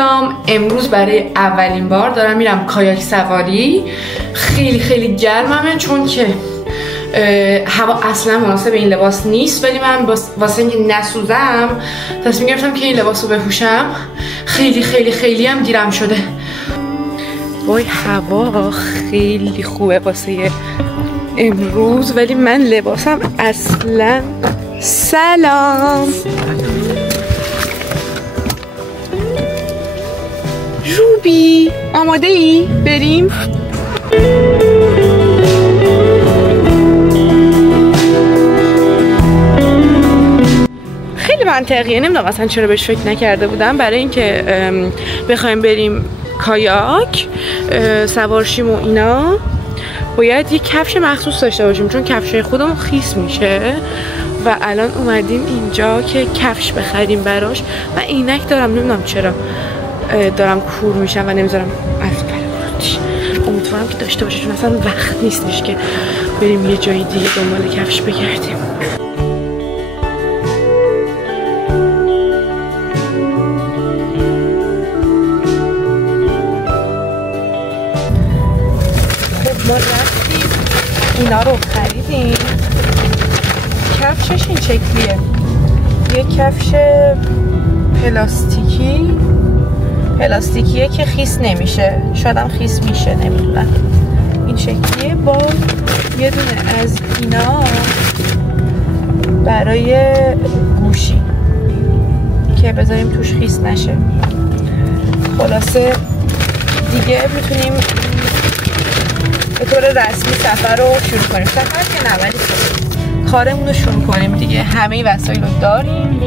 سلام. امروز برای اولین بار دارم میرم کایاک سواری. خیلی گرممه چون که هوا اصلا مناسب این لباس نیست، ولی من واسه اینکه نسوزم تصمیم گرفتم که این لباس رو بپوشم. خیلی هم دیرم شده. وای هوا خیلی خوبه واسه امروز، ولی من لباسم اصلا. سلام روبی، آماده ای؟ بریم؟ خیلی منطقیه، نمیدونم اصلا چرا بهش فکر نکرده بودم. برای اینکه بخوایم بریم کایاک سوارشیم و اینا باید یک کفش مخصوص داشته باشیم، چون کفش خودمون خیس میشه و الان اومدیم اینجا که کفش بخریم براش. و عینک دارم، نمیدونم چرا دارم کور میشم و نمیذارم از برش. امیدوارم که داشته باشه، چون اصلا وقت نیستش که بریم یه جای دیگه دنبال کفش بگردیم. خب ما رفتیم اینا رو خریدیم. کفشش این شکلیه، یه کفش پلاستیکیه که خیس نمیشه، شایدم خیس میشه، نمیدونم. این شکلیه با یه دونه از اینا برای گوشی که بذاریم توش خیس نشه. خلاصه دیگه میتونیم به طور رسمی سفر رو شروع کنیم. سفر که نه، ولی کارمون رو شروع کنیم دیگه. همه وسایل رو داریم.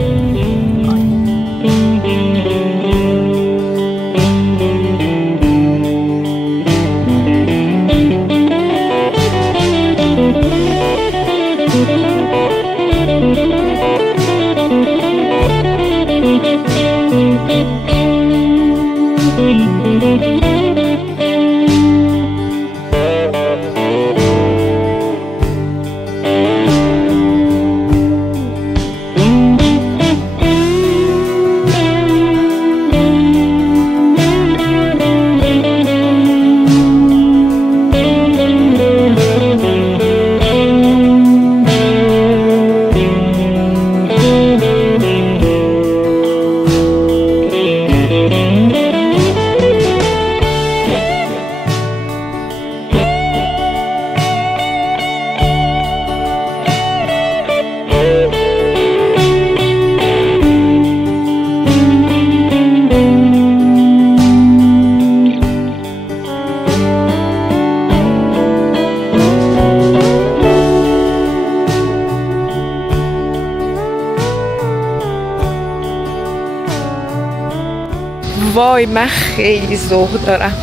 وای من خیلی ذوق دارم.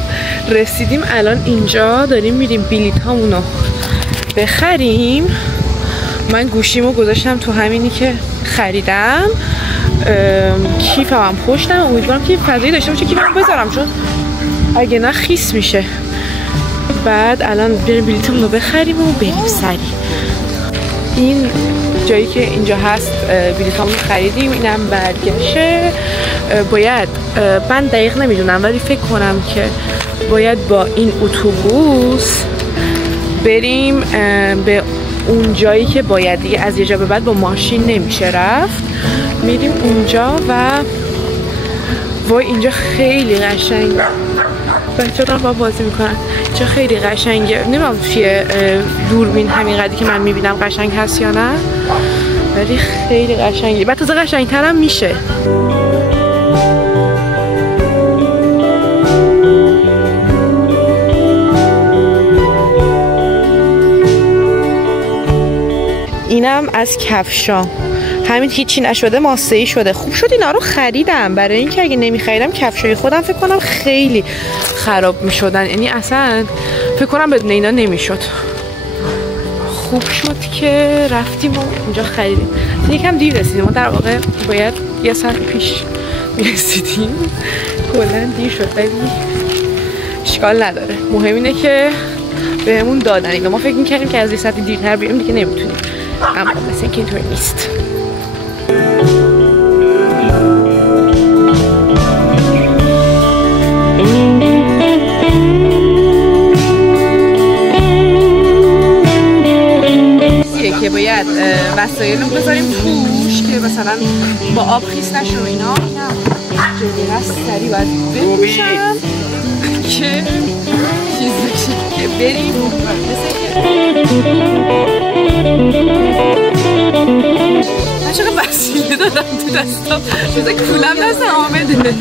رسیدیم الان اینجا، داریم میریم بلیط هامونو بخریم. من گوشیمو گذاشتم تو همینی که خریدم، کیفم هم پشتم. امیدوارم که فضایی داشته باشه کیفم بذارم، چون اگه نه خیس میشه. بعد الان بریم بلیطمونو بخریم و بریم سری. این جایی که اینجا هست بلیطامونو خریدیم، اینم برگشه. باید، من دقیق نمیدونم ولی فکر کنم که باید با این اتوبوس بریم به اون جایی که باید دیگه. از یه جا به بعد با ماشین نمیشه رفت. میریم اونجا و وای اینجا خیلی قشنگه. بچه‌ها دارن با بازی میکنن. اینجا خیلی قشنگه. نمیدونم توی دوربین همین قدری که من میبینم قشنگ هست یا نه، ولی خیلی قشنگه. بعد تازه قشنگ‌تر هم میشه. اینم از کفشام، همین هیچی نشده، ماسه‌ای شده. خوب شد اینا رو خریدم، برای اینکه اگه نمیخریدم کفشای خودم فکر کنم خیلی خراب میشدن. یعنی اصلا فکر کنم بدون اینا نمیشد. خوب شد که رفتیم و اونجا خریدیم. یکم دیر رسیدیم، ما در واقع باید یه ساعت پیش میرسیدیم. کلا دیر شد ولی اشکال نداره. مهم اینه که بهمون دادن اینا. ما فکر می‌کردیم که از یه ساعت دیرتر بیایم، دیگه نمیتونیم. اما مثلا که اینطور نیست. مثلا با آب خیس نشه و اینا. اینم جلی هست، سریع باید بپوشم که چیز بشه که بریم. من چقدر وسیله دارم تو دستم، شده کولم دست آمده.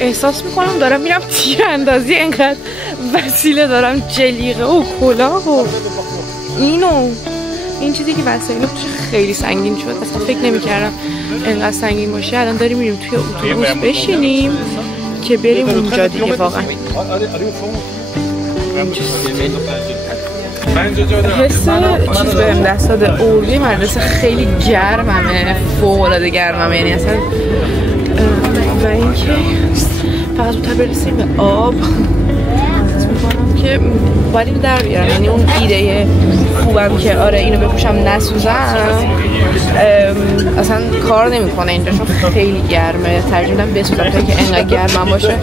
احساس میکنم دارم میرم تیر اندازی، انقدر وسیله دارم، جلیقه و کلاه و این چیزی که وسایل خیلی سنگین شد. اصلا فکر نمیکردم انقدر سنگین باشه. الان داریم میریم توی اتوبوس بشینیم که بریم اونجا دیگه. واقعا حس چیز بهم دست داده. اردوی مدرسه خیلی گرممه، فوق‌العاده گرممه، یعنی اصلا. و اینکه فقط زودتر برسیم به آب. احساس میکنم که باید اینو در بیارم، یعنی اون ایده خوبم که آره اینو بپوشم نسوزم اصلا کار نمیکنه اینجا، چون خیلی گرمه. ترجیح میدم بسوزم تا که انقدر گرمم باشه.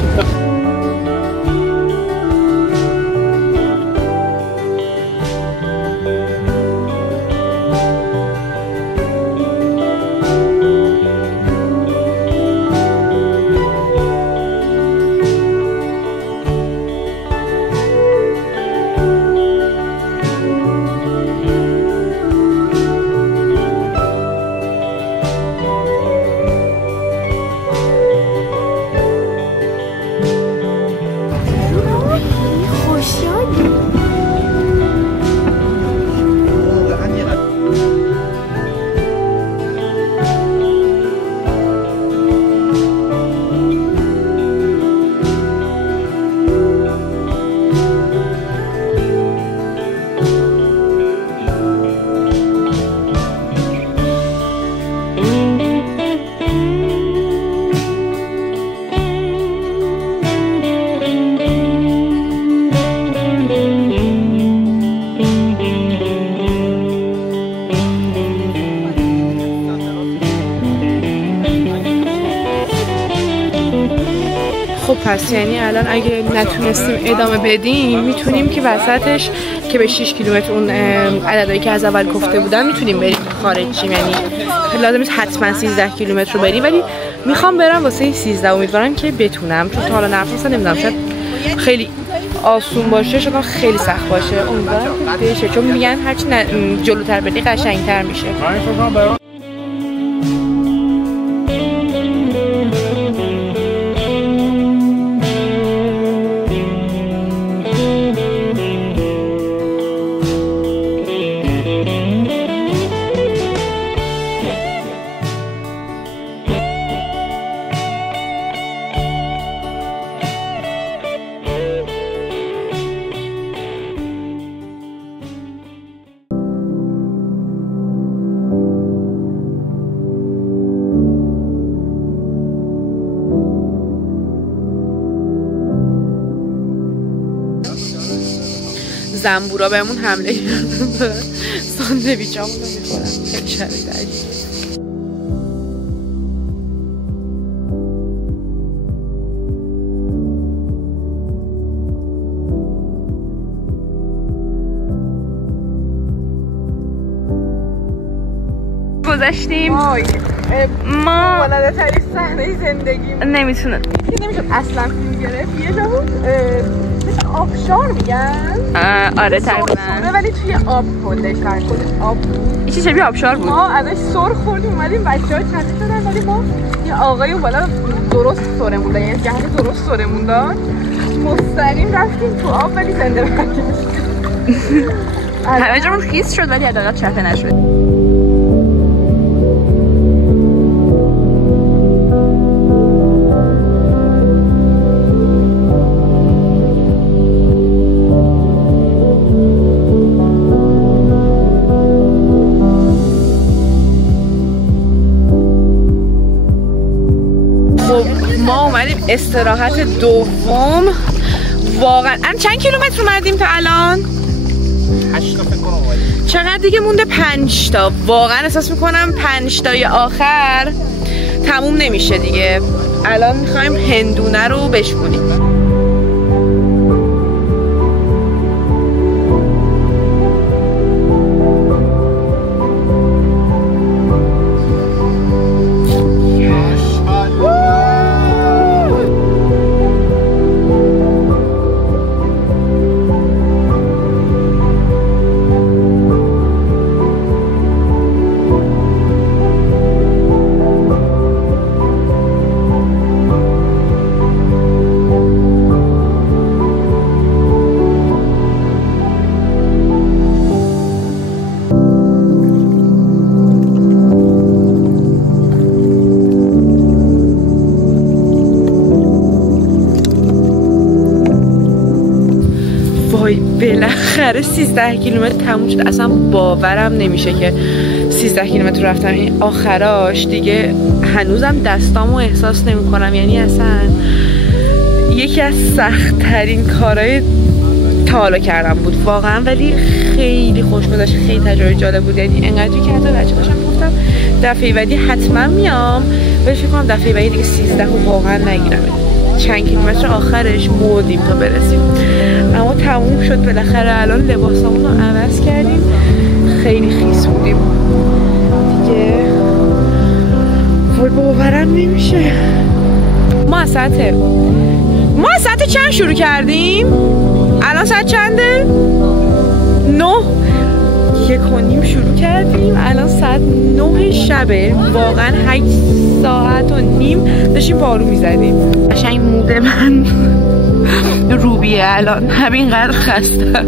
خب پس یعنی الان اگه نتونستیم ادامه بدیم میتونیم که وسطش که به 6 کیلومتر اون عددهایی که از اول گفته بودم میتونیم بریم خارج شیم. یعنی لازم نیست حتما 13 کیلومتر رو بریم، ولی میخوام برم واسه 13. امیدوارم که بتونم، چون تا حالا نرفتم نمیدونم، شاید خیلی آسون باشه، شاید خیلی سخت باشه. امیدوارم که بشه، چون میگن هرچی جلوتر بری قشنگتر میشه. زنبورا بهمون حمله کردن، ساندویچامون رو میخورن. خیلی شرایط عجیبه. گذشتیم ما ولادترین صحنه زندگی نمیتونه که نمیشد اصلا فیلم گرفت. یه جا بود مثل آبشار میگن. آره تقریبا، ولی توی آب کلش آب بود. این چه شبیه آبشار بود. ما ازش سر خوردیم، اومدیم بچه‌ها چنده شدن، ولی ما یه آقای بالا درست سرمون داد، یعنی جهت درست سرمون داد. مستقیم رفتیم تو آب ولی زنده برگشتیم. همه جامون خیس شد ولی حداقل چپه نشد. ما اومدیم استراحت دوم. واقعا چند کیلومتر اومدیم تا الان؟ 8 چقدر دیگه مونده؟ 5 تا. واقعا احساس میکنم 5 تای آخر تموم نمیشه دیگه. الان میخوایم هندونه رو بشکونیم. بالاخره 13 کیلومتر تموم شد. اصلا باورم نمیشه که 13 کیلومتر رفتم. این آخراش دیگه هنوزم دستامو احساس نمیکنم. یعنی اصلا یکی از سخت ترین کارهای تا حالا کردم بود واقعا، ولی خیلی خوش گذشت، خیلی تجربه جالب بود. یعنی انقدری که حتی بچه داشتم گفتم دفعه بعدی حتما میام، ولی فکر کنم دفعه بعدی دیگه 13 رو واقعا نگیرم. چند کیلومتر آخرش مردیم تا برسیم، اما تموم شد بالاخره. الان لباسامون رو عوض کردیم، خیلی خیس بودیم دیگه، وای باورم نمیشه. ما از ساعت چند شروع کردیم؟ الان ساعت چنده؟ 9. 1:30 شروع کردیم، الان ساعت 9 شبه. واقعا 8 ساعت و نیم داشتیم پارو میزدیم. قشنگ مود من روبیه الان، همینقدر خستم.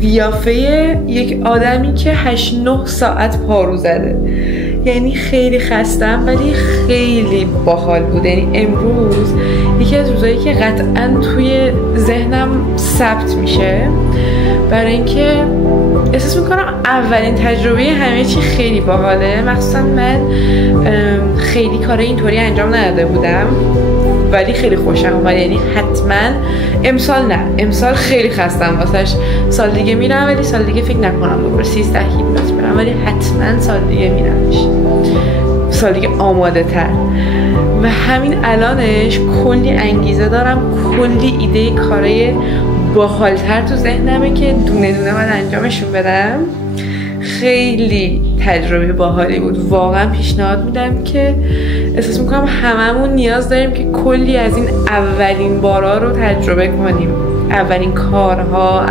قیافه یک آدمی که 8-9 ساعت پارو زده. یعنی خیلی خستم ولی خیلی باحال بود. یعنی امروز یکی از روزایی که قطعا توی ذهنم ثبت میشه، برای اینکه احساس میکنم اولین تجربه همه چی خیلی باحاله. مخصوصا من خیلی کار اینطوری انجام نداده بودم ولی خیلی خوشم اومد. یعنی حتما امسال خیلی خستم واسش. سال دیگه میرم، ولی سال دیگه فکر نکنم دوباره 13 کیلومتر برم، ولی حتما سال دیگه میرمش، سال دیگه آماده تر. و همین الانش کلی انگیزه دارم، کلی ایده کارهای باحالتر تو ذهنمه که دونه دونه من انجامشون بدم. خیلی تجربه باحالی بود. واقعا پیشنهاد میدم که احساس میکنم هممون نیاز داریم که کلی از این اولین بارا رو تجربه کنیم. اولین کارها،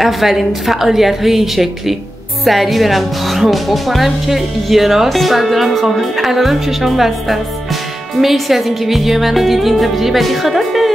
اولین فعالیت های این شکلی. سریع برم کارو بکنم که یه راست بعد دارم میخوام. الانم چشام بسته است. مرسی از اینکه ویدیو منو دیدین. تا ویدیو بعدی خدافظ.